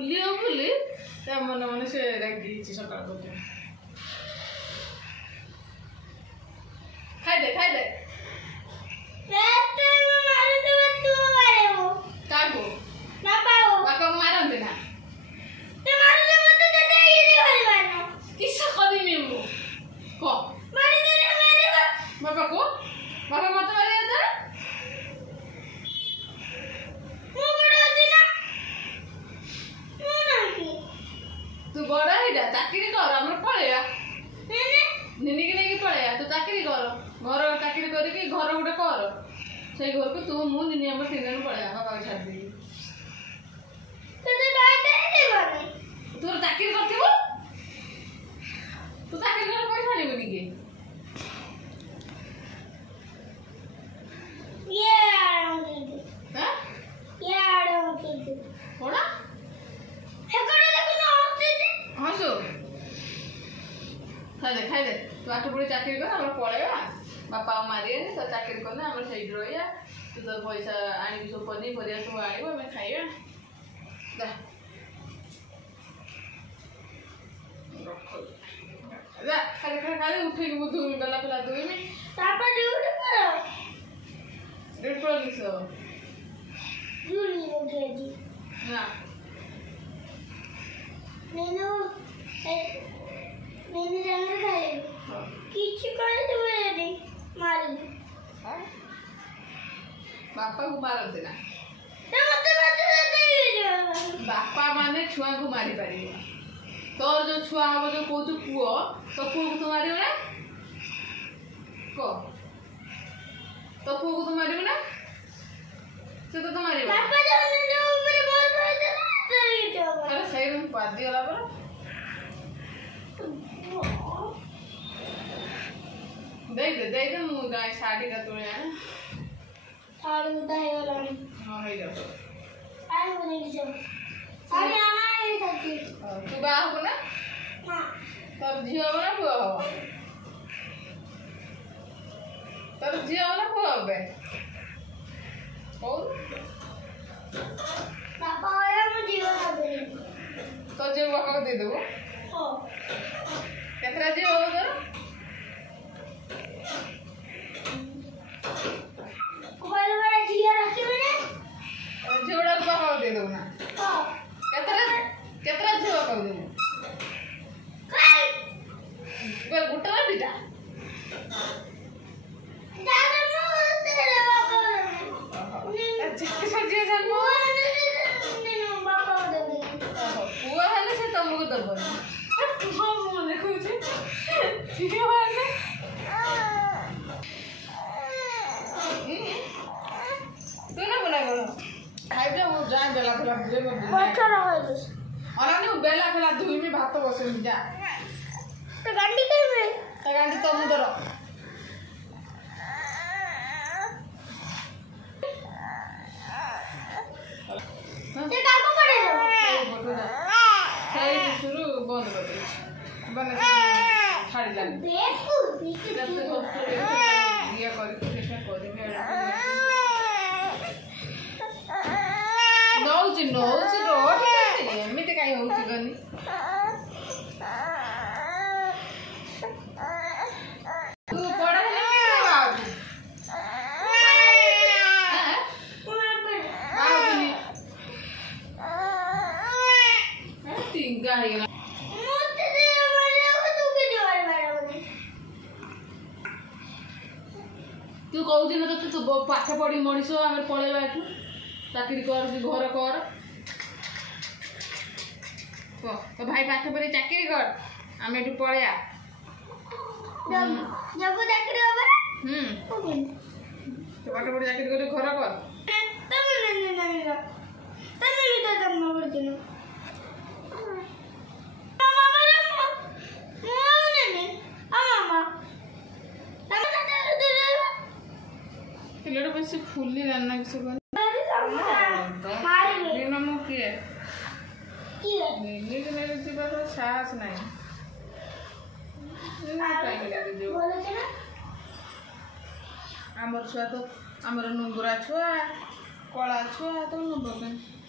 बुली हो बुली मन मन से रागी सकाल को खाई दे काको बापा मारते ना किसा कदी में वो को बापा को बापा मत मारे था तू बड़ा है जा चाकरी कर हमर पळेया निनी के नहीं पळेया तू चाकरी कर घर चाकरी करके घर गोटे कर से घर को तू मु निनी हमर तीन जन पळेया बापा को छाड़ दे तू चाकरी करथिबो तू चाकरी कर पैसा नहीं बोली के कोना हसो खाई दे तू आठ बुढ़ी चाकरी कर हम पलैया बापा मारे तो चाकरी करने आम सही रहा तू तो पैसा आनी सब पनीपरिया सब आम खाइबा खाली उठे दुई बेला फेला दुईमी ड्यूटी पड़िस ना बापा को मारते ना बापा माने छुआ को मारी पारे तोर जो छुआ हम जो कहू पुओ तो पुओ को तू मारिब ना को तो पुओ को तू मारिब ना से तो मारिब बापा जो ऊपर बोल रहे थे ना अरे सही में पाद दिया पर दे दे मु गाय साड़ी का तोड़े हैं साड़ी उठाए वाला हां है जा साड़ी को नहीं जाओ साड़ी आना है सच्ची तू बाहर को ना हां तब झियो ना पुआ हो तब झियो ना पुआ हो बे और पापा आया मुझे वाला दे तो जे बापा को दे दो हां कितना जे हो तो कोई बड़ा जिया रखी मैंने जोड़ा को बापा दे दो ना हां कितना जे बापा को दे वे गुटा ना बेटा दादा नो तेरे बापा अच्छा जे जन्म नो बापा को दे पुआ हले से तुमको दबो हम मने कुछ ठीक है तू ना बना करो खाई जा वो जान बेला फेला बुझे में अच्छा रहा है अनानी बेला फेला धुई में भात बसे जा तो गांडी के में तो गांडी तो मुदर ते काको करे दो खाई शुरू बंद कर दे बने छाड़ी लाग देखो दिया कर के कर में नौची रोटी एमती कहीं होची गनी तू पड़ा है तिंगा है तू कहू दिन तो तू पाठ पढ़ी मनीष आम पलैबा एठू चाकरी कर घर कर तो भाई पाठ पढ़ी चाकरी कर आम एठू पलैया जब चाकरी हो तो पाठ पढ़ी चाकरी कर घर कर बस फुली रान्ना किसी को दिन मु किए निनी के नहीं जीवा तो साहस नहीं आमर छुआ तो आमर नुंगुरा छुआ कला छुआ तो नुंबर